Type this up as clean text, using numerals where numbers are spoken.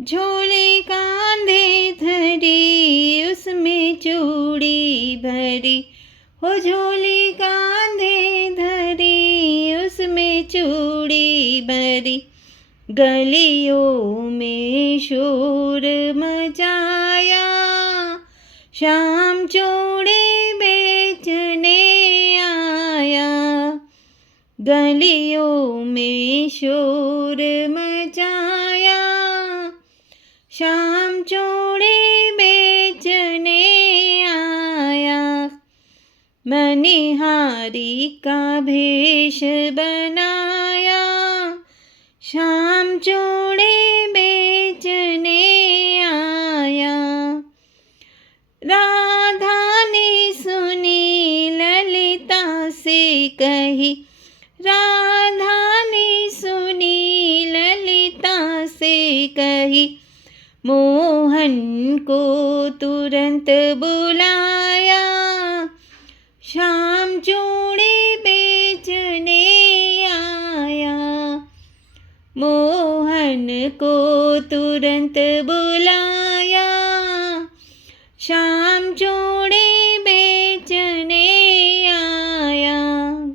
झोले कांधे धरी उसमें चूड़ी भरी, हो झोली कांधे धरी उसमें चूड़ी भरी। गलियों में शोर मचाया, श्याम चूड़ी बेचने आया। गलियों में शोर मचाया, श्याम चूड़ी बेचने आया। मनिहारी का भेष बनाया, श्याम चूड़ी बेचने आया। राधा ने सुनी ललिता से कही, राधा ने सुनी ललिता से कही। मोहन को तुरंत बुलाया, श्याम चूड़ी बेचने आया। मोहन को तुरंत बुलाया,